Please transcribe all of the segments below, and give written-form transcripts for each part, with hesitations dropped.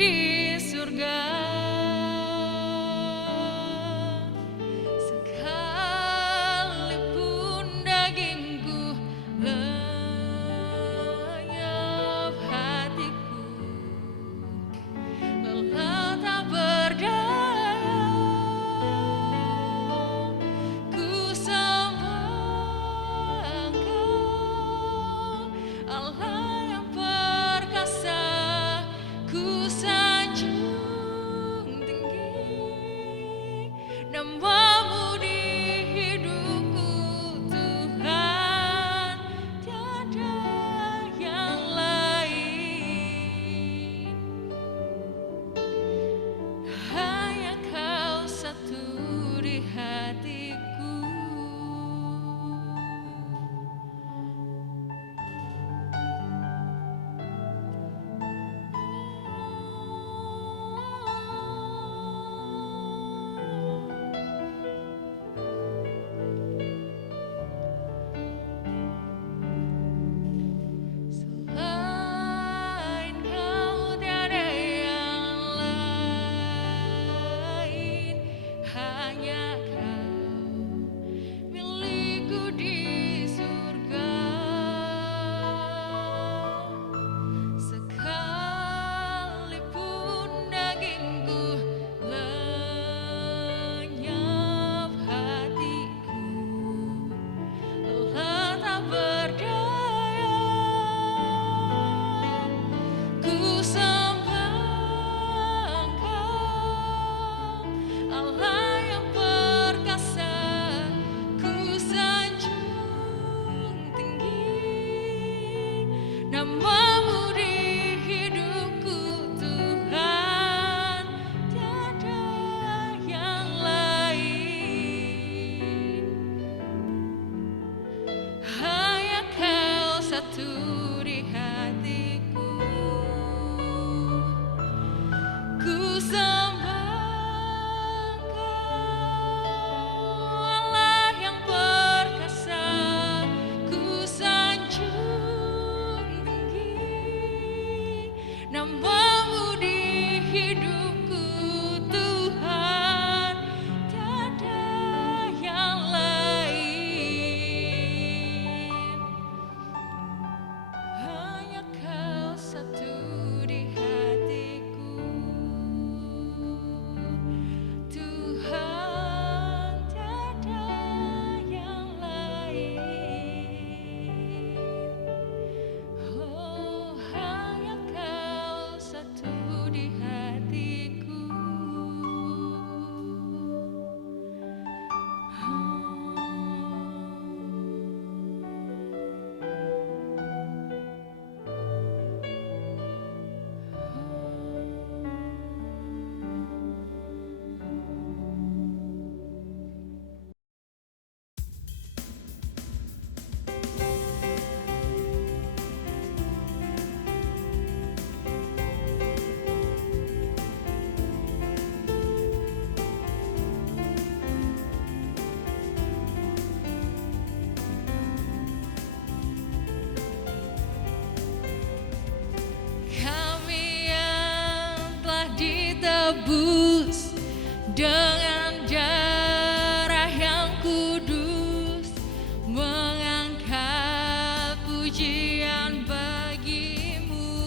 di surga. Sekalipun dagingku lenyap hatiku, lelah tak berdaya, ku sembah Engkau, Allah yang perkasa. Ku sanjung tinggi nama-Mu di hidupku, Tuhan, tiada yang lain. Hanya Kau satu di hatiku. Selain Kau tiada yang lain, hanya Kau milikku di surga. Sekalipun dagingku lenyap hatiku, lelah tak berdaya, ku sembah Engkau, Allah yang perkasa. Ku sanjung tinggi nama-Mu di hidupku, Tuhan, tiada yang lain. Hanya Kau satu di hatiku. Ku sembah Engkau, Allah yang perkasa. Ku sanjung tinggi nama-Mu di hidupku, Tuhan, tiada yang lain. Hanya Kau satu di hatiku, Tuhan, tiada yang lain. Oh, hanya Kau satu di hatiku. Kami yang telah ditebus dengan darah yang kudus, mengangkat pujian bagi-Mu.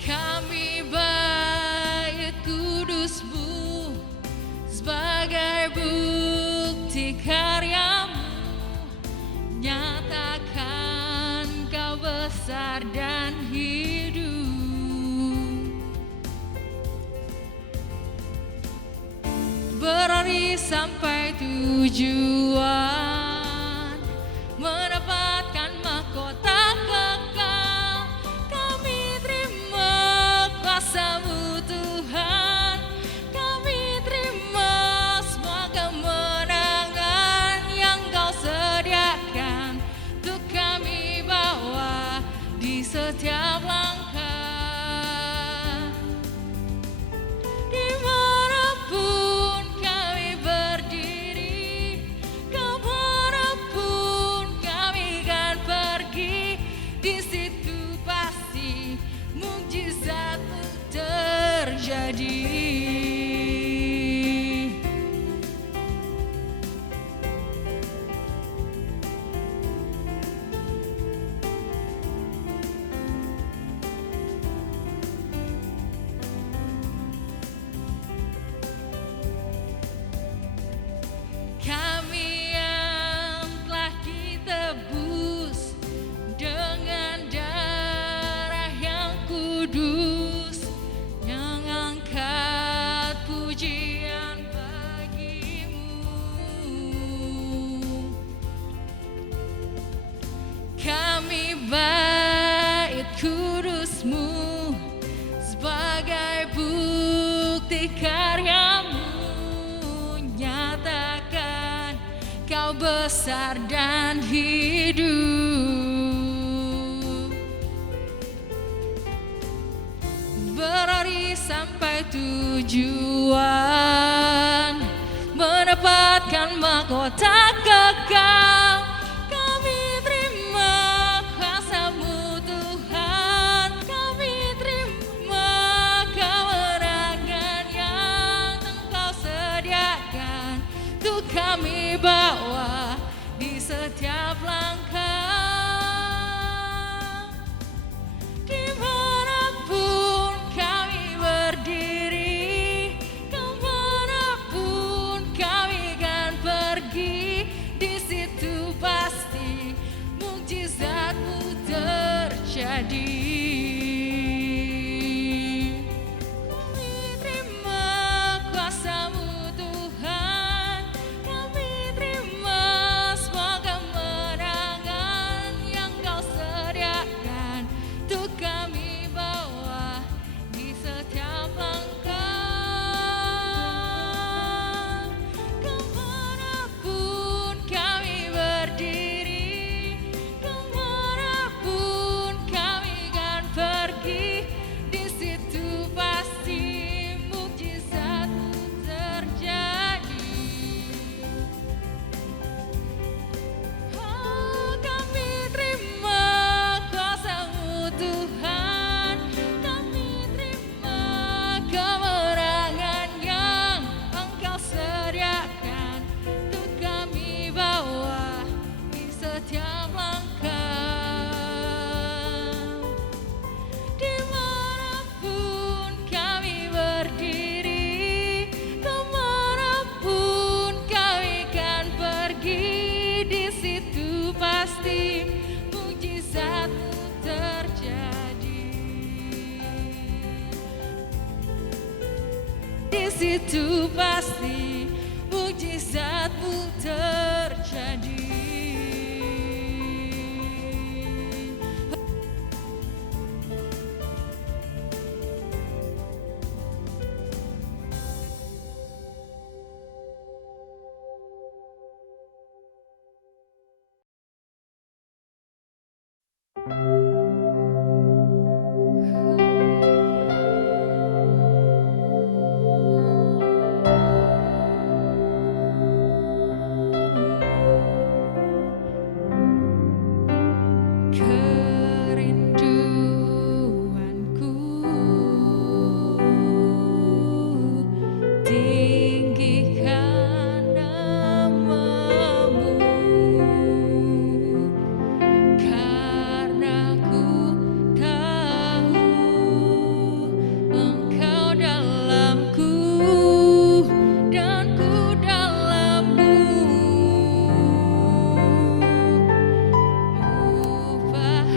Kami bait kudus-Mu sebagai bukti karya-Mu, nyatakan Kau besar dan hidup. Berlari sampai tujuan, mendapatkan mahkota kekal. Kami terima kuasa-Mu, Tuhan. Kami terima semua kemenangan yang Kau sediakan untuk kami bawa di setiap langkah. Dimanapun kami berdiri, Kau bukti karyamu, nyatakan kau besar dan hidup. Berlari sampai tujuan, mendapatkan mahkota kekal. Kami terima kuasa-Mu Tuhan, kami terima kemenangan yang Engkau sediakan untuk kami bawa di setiap langkah. Dimanapun kami berdiri, kemanapun kami akan pergi, di situ pasti mukjizat-Mu terjadi. Kami terima kuasa-Mu Tuhan, kami terima semua kemenangan yang Kau sediakan untuk kami bawa di setiap langkah. Kemanapun kami berdiri, kemanapun kami akan pergi, di situ pasti mukjizat-Mu terjadi. Oh, kami terima kuasa-Mu Tuhan, kami terima kemenangan yang Engkau sediakan untuk kami bawa di setiap langkah. Dimanapun kami berdiri, kemanapun kami akan pergi, di situ pasti mukjizat-Mu terjadi. Di situ pasti mukjizat-Mu terjadi. Kerinduanku tinggikan nama-Mu, karena ku tahu Engkau dalamku dan ku dalam-Mu. Upah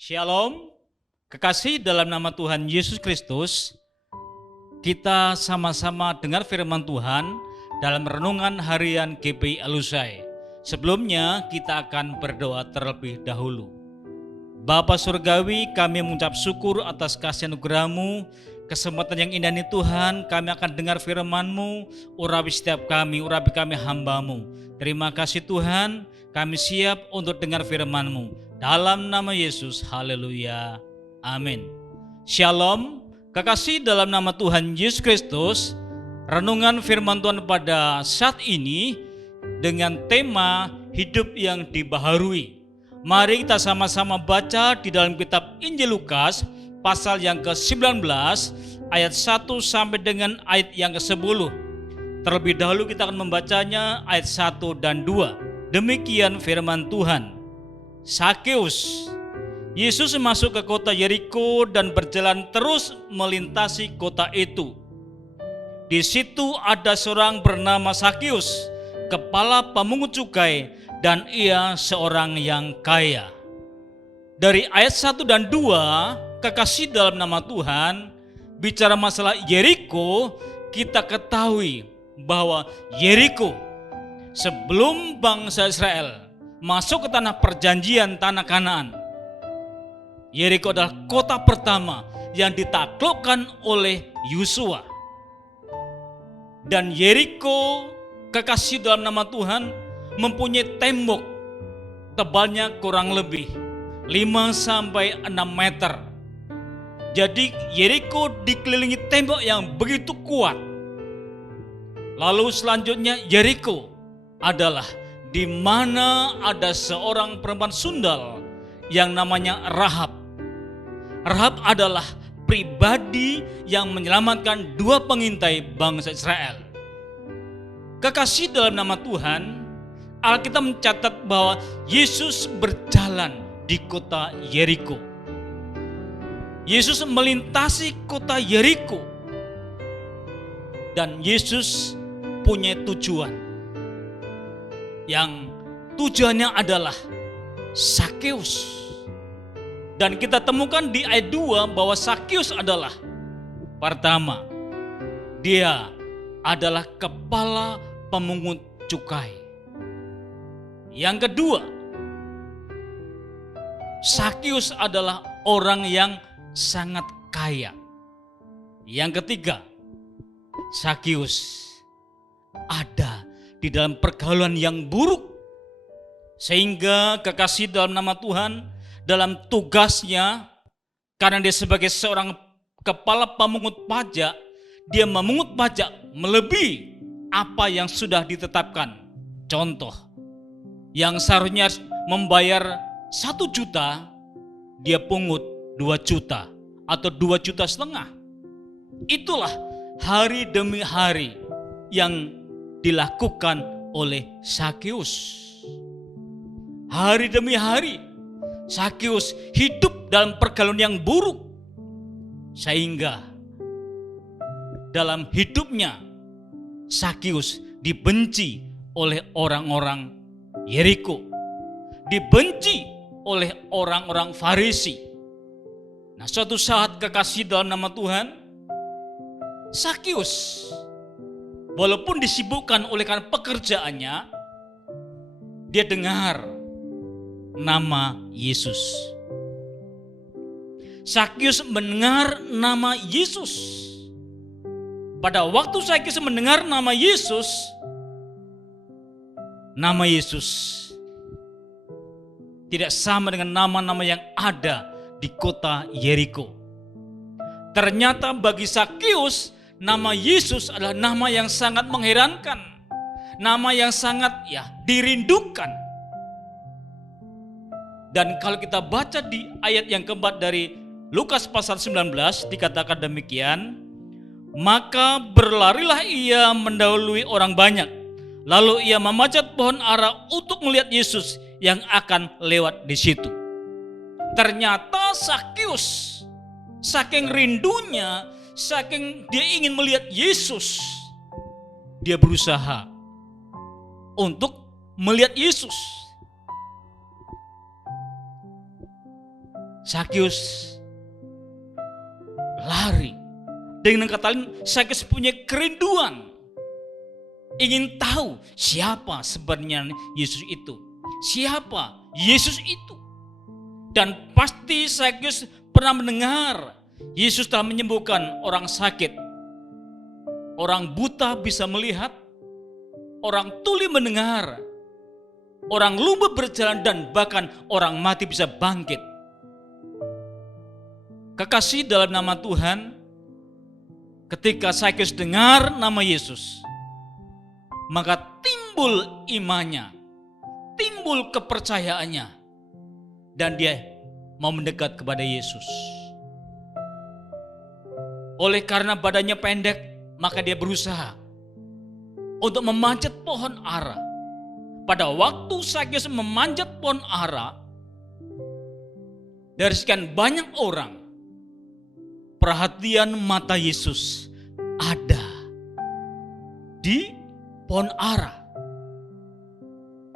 Shalom, kekasih dalam nama Tuhan Yesus Kristus. Kita sama-sama dengar firman Tuhan dalam renungan harian GPI Alusai. Sebelumnya kita akan berdoa terlebih dahulu. Bapa Surgawi, kami mengucap syukur atas kasih anugerah-Mu. Kesempatan yang indah ini Tuhan, kami akan dengar firman-Mu. Urapi setiap kami, urapi kami hamba-Mu. Terima kasih Tuhan, kami siap untuk dengar firman-Mu. Dalam nama Yesus, haleluya, amin. Shalom, kekasih dalam nama Tuhan Yesus Kristus. Renungan firman Tuhan pada saat ini dengan tema hidup yang dibaharui. Mari kita sama-sama baca di dalam kitab Injil Lukas pasal yang ke-19 ayat 1 sampai dengan ayat yang ke-10. Terlebih dahulu kita akan membacanya ayat 1 dan 2. Demikian firman Tuhan. Sakeus. Yesus masuk ke kota Yeriko dan berjalan terus melintasi kota itu. Di situ ada seorang bernama Sakeus, kepala pemungut cukai, dan ia seorang yang kaya. Dari ayat 1 dan 2, kekasih dalam nama Tuhan, bicara masalah Yeriko, kita ketahui bahwa Yeriko sebelum bangsa Israel masuk ke tanah perjanjian, tanah Kanaan, Yeriko adalah kota pertama yang ditaklukkan oleh Yosua. Dan Yeriko, kekasih dalam nama Tuhan, mempunyai tembok tebalnya kurang lebih 5 sampai 6 meter. Jadi Yeriko dikelilingi tembok yang begitu kuat. Lalu selanjutnya Yeriko adalah di mana ada seorang perempuan sundal yang namanya Rahab. Rahab adalah pribadi yang menyelamatkan 2 pengintai bangsa Israel. Kekasih dalam nama Tuhan, Alkitab mencatat bahwa Yesus berjalan di kota Yeriko. Yesus melintasi kota Yeriko. Dan Yesus punya tujuan. Yang tujuannya adalah Sakeus. Dan kita temukan di ayat 2 bahwa Sakeus adalah pertama, dia adalah kepala pemungut cukai. Yang kedua, Sakeus adalah orang yang sangat kaya. Yang ketiga, Sakeus ada di dalam pergaulan yang buruk, sehingga kekasih dalam nama Tuhan dalam tugasnya, karena dia sebagai seorang kepala pemungut pajak, dia memungut pajak melebihi apa yang sudah ditetapkan. Contoh, yang seharusnya membayar 1 juta, dia pungut 2 juta atau 2,5 juta. Itulah hari demi hari yang dilakukan oleh Sakeus. Hari demi hari Sakeus hidup dalam pergaulan yang buruk, sehingga dalam hidupnya Sakeus dibenci oleh orang-orang Yeriko, dibenci oleh orang-orang Farisi. Nah, suatu saat kekasih dalam nama Tuhan, Sakeus walaupun disibukkan oleh karena pekerjaannya, dia dengar nama Yesus. Sakeus mendengar nama Yesus. Pada waktu Sakeus mendengar nama Yesus tidak sama dengan nama-nama yang ada di kota Yeriko. Ternyata bagi Sakeus, nama Yesus adalah nama yang sangat mengherankan, nama yang sangat dirindukan. Dan kalau kita baca di ayat yang keempat dari Lukas pasal 19, dikatakan demikian, maka berlarilah ia mendahului orang banyak, lalu ia memanjat pohon ara untuk melihat Yesus yang akan lewat di situ. Ternyata Sakeus, saking rindunya, saking dia ingin melihat Yesus, dia berusaha untuk melihat Yesus. Sakyus lari. Dengan kata lain, Sakyus punya kerinduan, ingin tahu siapa sebenarnya Yesus itu. Siapa Yesus itu. Dan pasti Sakyus pernah mendengar Yesus telah menyembuhkan orang sakit. Orang buta bisa melihat, orang tuli mendengar, orang lumpuh berjalan, dan bahkan orang mati bisa bangkit. Kekasih dalam nama Tuhan, ketika Sakyus dengar nama Yesus, maka timbul imannya, timbul kepercayaannya, dan dia mau mendekat kepada Yesus. Oleh karena badannya pendek, maka dia berusaha untuk memanjat pohon ara. Pada waktu Sakyus memanjat pohon ara, dari sekian banyak orang, perhatian mata Yesus ada di pohon ara.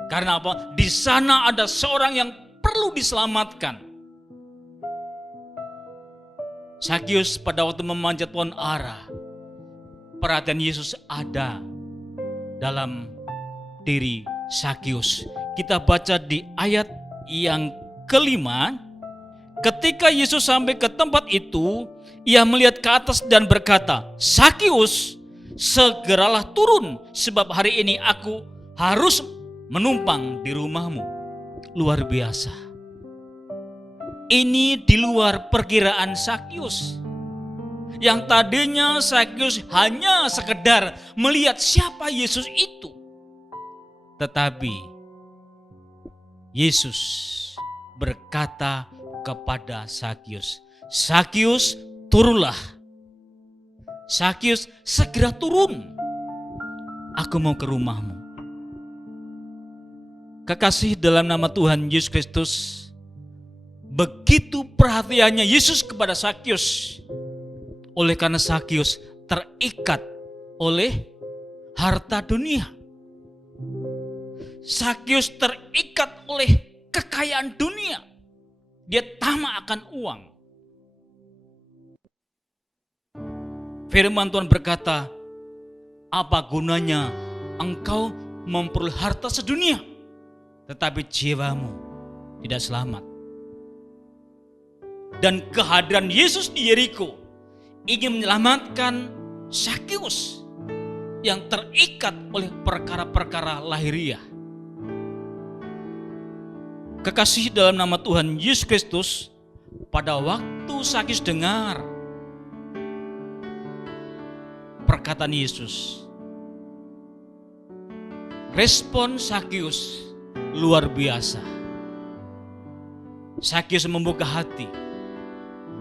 Karena apa? Di sana ada seorang yang perlu diselamatkan. Sakyus pada waktu memanjat pohon ara, perhatian Yesus ada dalam diri Sakyus. Kita baca di ayat yang kelima, ketika Yesus sampai ke tempat itu, ia melihat ke atas dan berkata, "Sakyus, segeralah turun, sebab hari ini aku harus menumpang di rumahmu." Luar biasa. Ini di luar perkiraan Sakyus. Yang tadinya Sakyus hanya sekedar melihat siapa Yesus itu. Tetapi Yesus berkata kepada Sakyus, "Sakyus, turunlah. Sakyus, segera turun. Aku mau ke rumahmu." Kekasih dalam nama Tuhan Yesus Kristus, begitu perhatiannya Yesus kepada Sakyus. Oleh karena Sakyus terikat oleh harta dunia. Sakyus terikat oleh kekayaan dunia. Dia tamak akan uang. Firman Tuhan berkata, "Apa gunanya engkau memperoleh harta sedunia, tetapi jiwamu tidak selamat?" Dan kehadiran Yesus di Yeriko ingin menyelamatkan Sakyus yang terikat oleh perkara-perkara lahiriah. Kekasih dalam nama Tuhan Yesus Kristus, pada waktu Sakyus dengar perkataan Yesus, respon Sakyus luar biasa. Sakyus membuka hati,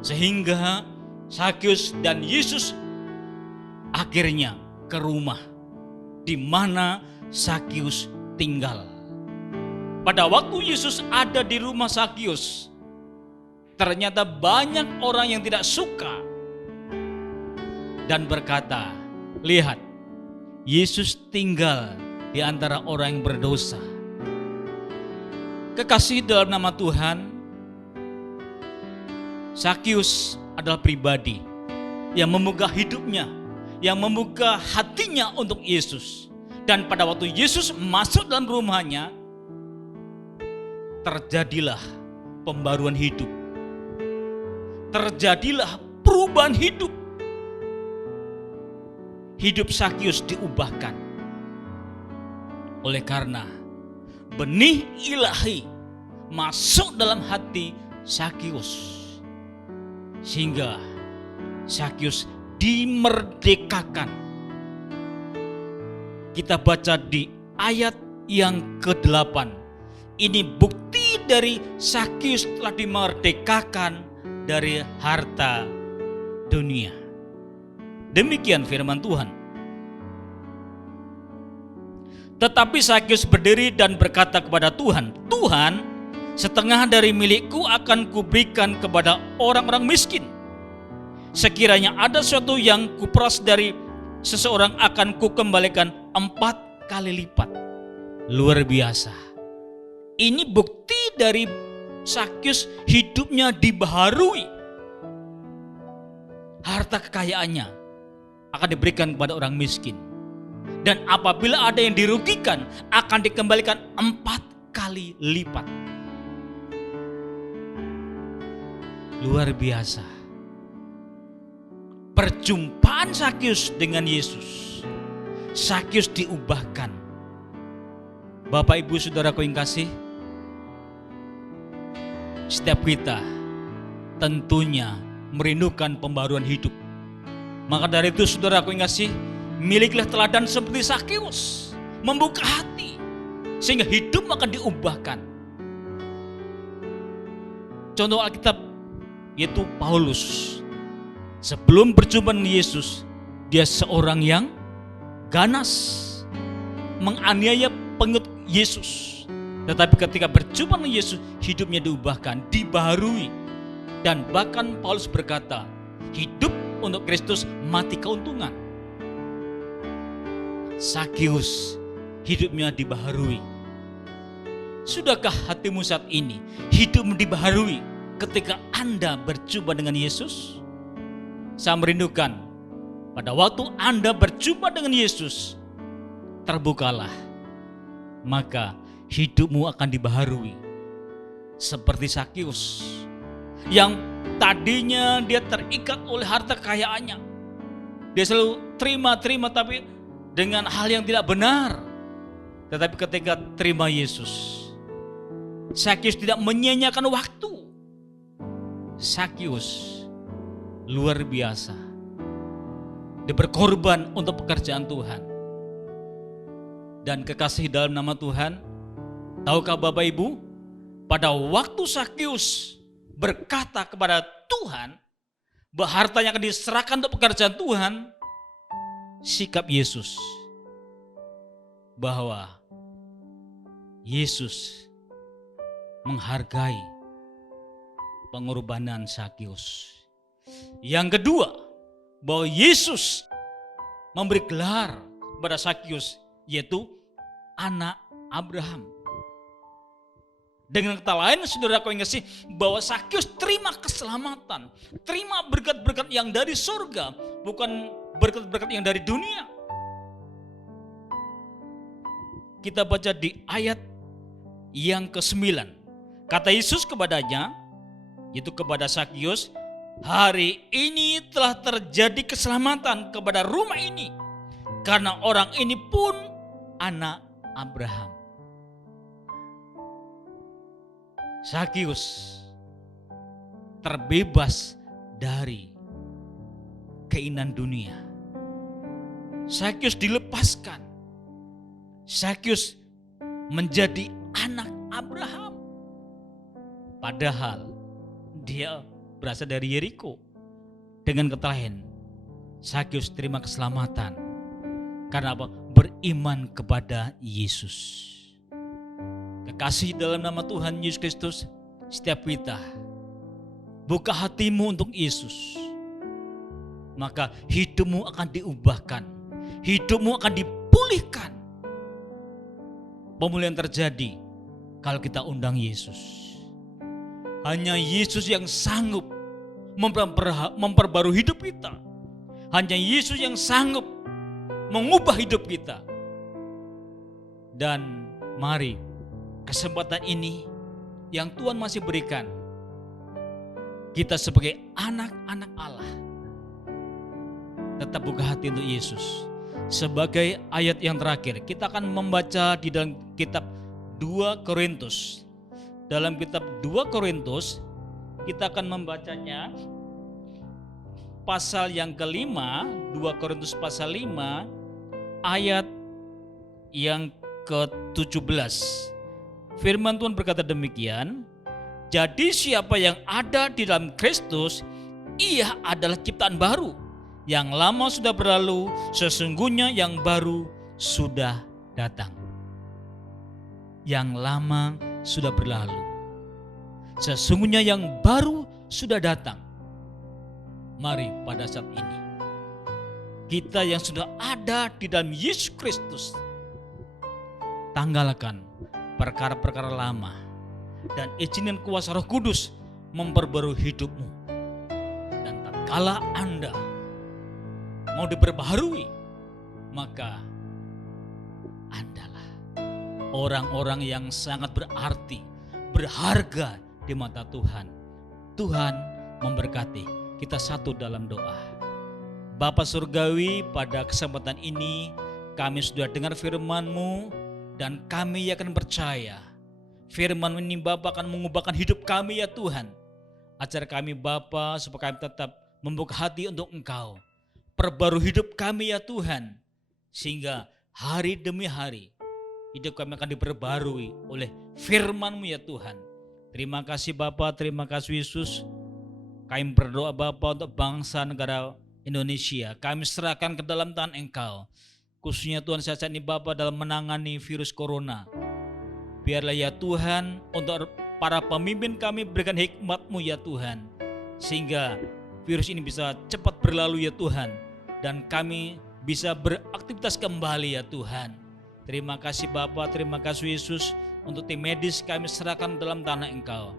sehingga Sakyus dan Yesus akhirnya ke rumah di mana Sakyus tinggal. Pada waktu Yesus ada di rumah Sakyus, ternyata banyak orang yang tidak suka dan berkata, "Lihat, Yesus tinggal di antara orang yang berdosa." Kekasih dalam nama Tuhan, Sakyus adalah pribadi yang membuka hidupnya, yang membuka hatinya untuk Yesus. Dan pada waktu Yesus masuk dalam rumahnya, terjadilah pembaruan hidup. Terjadilah perubahan hidup. Hidup Sakyus diubahkan. Oleh karena benih ilahi masuk dalam hati Sakyus, sehingga Sakyus dimerdekakan. Kita baca di ayat yang ke-8. Ini bukti dari Sakyus telah dimerdekakan dari harta dunia. Demikian firman Tuhan. Tetapi Sakyus berdiri dan berkata kepada Tuhan, "Tuhan, setengah dari milikku akan kuberikan kepada orang-orang miskin. Sekiranya ada sesuatu yang kuperas dari seseorang, akan kukembalikan 4 kali lipat." Luar biasa. Ini bukti dari Sakyus hidupnya dibaharui. Harta kekayaannya akan diberikan kepada orang miskin. Dan apabila ada yang dirugikan, akan dikembalikan 4 kali lipat. Luar biasa. Perjumpaan Sakyus dengan Yesus. Sakyus diubahkan. Bapak, Ibu, Saudaraku yang kasih, setiap kita tentunya merindukan pembaruan hidup. Maka dari itu, saudaraku yang kasih, miliklah teladan seperti Sakyus, membuka hati sehingga hidup akan diubahkan. Contoh Alkitab yaitu Paulus. Sebelum berjumpa dengan Yesus, dia seorang yang ganas, menganiaya pengikut Yesus. Tetapi ketika berjumpa dengan Yesus, hidupnya diubahkan, dibaharui. Dan bahkan Paulus berkata, hidup untuk Kristus, mati keuntungan. Sakyus hidupnya dibaharui. Sudahkah hatimu saat ini hidupmu dibaharui ketika Anda berjumpa dengan Yesus? Saya merindukan pada waktu Anda berjumpa dengan Yesus, terbukalah, maka hidupmu akan dibaharui. Seperti Sakyus yang tadinya dia terikat oleh harta kekayaannya. Dia selalu terima tapi dengan hal yang tidak benar. Tetapi ketika terima Yesus, Sakyus tidak menyia-nyiakan waktu. Sakyus luar biasa. Dia berkorban untuk pekerjaan Tuhan. Dan kekasih dalam nama Tuhan, tahukah Bapak Ibu, pada waktu Sakyus berkata kepada Tuhan bahwa hartanya akan diserahkan untuk pekerjaan Tuhan, sikap Yesus bahwa Yesus menghargai pengorbanan Sakyus. Yang kedua, bahwa Yesus memberi gelar kepada Sakyus, yaitu anak Abraham. Dengan kata lain, saudaraku yang kasih, bahwa Sakyus terima keselamatan, terima berkat-berkat yang dari surga, bukan berkat-berkat yang dari dunia. Kita baca di ayat yang ke-9. Kata Yesus kepadanya, yaitu kepada Sakyus, hari ini telah terjadi keselamatan kepada rumah ini, karena orang ini pun anak Abraham. Sakyus terbebas dari keinginan dunia. Sakyus dilepaskan. Sakyus menjadi anak Abraham. Padahal dia berasal dari Yeriko. Dengan kata lain, Sakyus terima keselamatan karena apa? Beriman kepada Yesus. Kekasih dalam nama Tuhan Yesus Kristus, setiap kita buka hatimu untuk Yesus, maka hidupmu akan diubahkan, hidupmu akan dipulihkan. Pemulihan terjadi kalau kita undang Yesus. Hanya Yesus yang sanggup memperbarui hidup kita. Hanya Yesus yang sanggup mengubah hidup kita. Dan mari, kesempatan ini yang Tuhan masih berikan, kita sebagai anak-anak Allah tetap buka hati untuk Yesus. Sebagai ayat yang terakhir, kita akan membaca di dalam kitab 2 Korintus. Dalam kitab 2 Korintus, kita akan membacanya pasal yang kelima, 2 Korintus pasal 5, ayat yang ke-17. Firman Tuhan berkata demikian, jadi siapa yang ada di dalam Kristus, ia adalah ciptaan baru. Yang lama sudah berlalu, sesungguhnya yang baru sudah datang. Yang lama sudah berlalu, sesungguhnya yang baru sudah datang. Mari pada saat ini, kita yang sudah ada di dalam Yesus Kristus, tanggalkan perkara-perkara lama dan izinkan kuasa Roh Kudus memperbarui hidupmu. Dan tatkala Anda mau diperbaharui, maka Andalah orang-orang yang sangat berarti, berharga di mata Tuhan. Tuhan memberkati. Kita satu dalam doa. Bapa Surgawi, pada kesempatan ini kami sudah dengar firman-Mu dan kami akan percaya firman ini Bapa akan mengubahkan hidup kami ya Tuhan. Ajar kami Bapa supaya kami tetap membuka hati untuk Engkau. Perbarui hidup kami ya Tuhan, sehingga hari demi hari hidup kami akan diperbarui oleh firman-Mu ya Tuhan. Terima kasih Bapa, terima kasih Yesus. Kami berdoa Bapa untuk bangsa negara Indonesia. Kami serahkan ke dalam tangan Engkau. Khususnya Tuhan saat ini Bapa dalam menangani virus corona. Biarlah ya Tuhan untuk para pemimpin kami berikan hikmat-Mu ya Tuhan. Sehingga virus ini bisa cepat berlalu ya Tuhan. Dan kami bisa beraktivitas kembali ya Tuhan. Terima kasih Bapa, terima kasih Yesus. Untuk tim medis kami serahkan dalam tanah Engkau.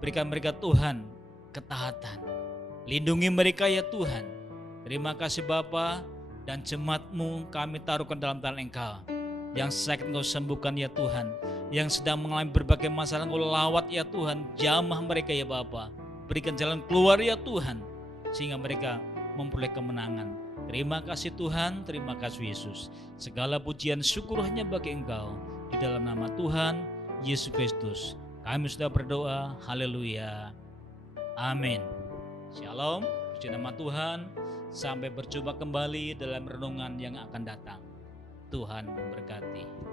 Berikan mereka Tuhan ketaatan. Lindungi mereka ya Tuhan. Terima kasih Bapa, dan jemaat-Mu kami taruhkan dalam tangan Engkau. Yang sakit Engkau sembuhkan ya Tuhan. Yang sedang mengalami berbagai masalah Engkau lawat ya Tuhan. Jamah mereka ya Bapa. Berikan jalan keluar ya Tuhan, sehingga mereka memperoleh kemenangan. Terima kasih Tuhan, terima kasih Yesus. Segala pujian syukur hanya bagi Engkau. Di dalam nama Tuhan Yesus Kristus kami sudah berdoa. Haleluya. Amin. Shalom. Puji nama Tuhan. Sampai berjumpa kembali dalam renungan yang akan datang. Tuhan memberkati.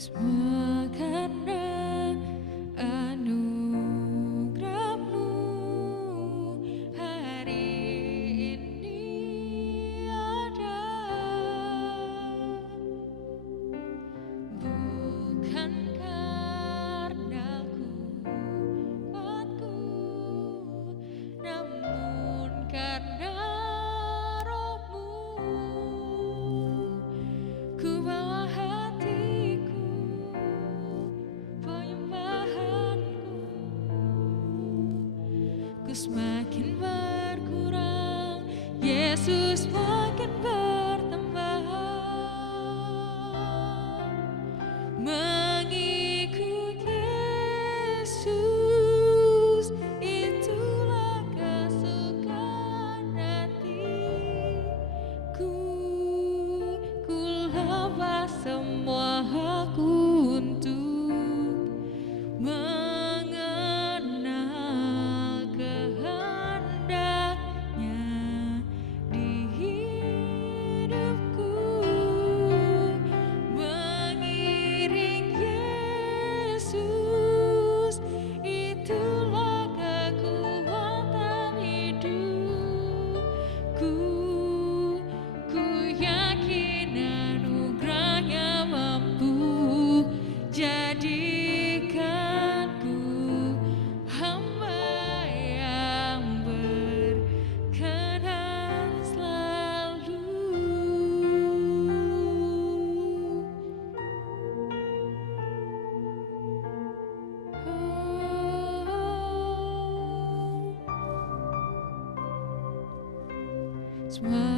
Semua karena anugerah-Mu hari ini ada. Bukan karena kuatku, namun karena Roh-Mu. Ku bawa hatiku, penyembahanku, ku semakin berkurang, Yesus makin bertambah. Mengikut Yesus, itulah kesukaan hatiku. Ku lepas semua aku untuk mengenal kehendaknya di hidupku. Mengiring Yesus, itulah kekuatan hidupku. Ku yakin anugerah-Nya mampu jadikanku hamba yang berkenan selalu. Semua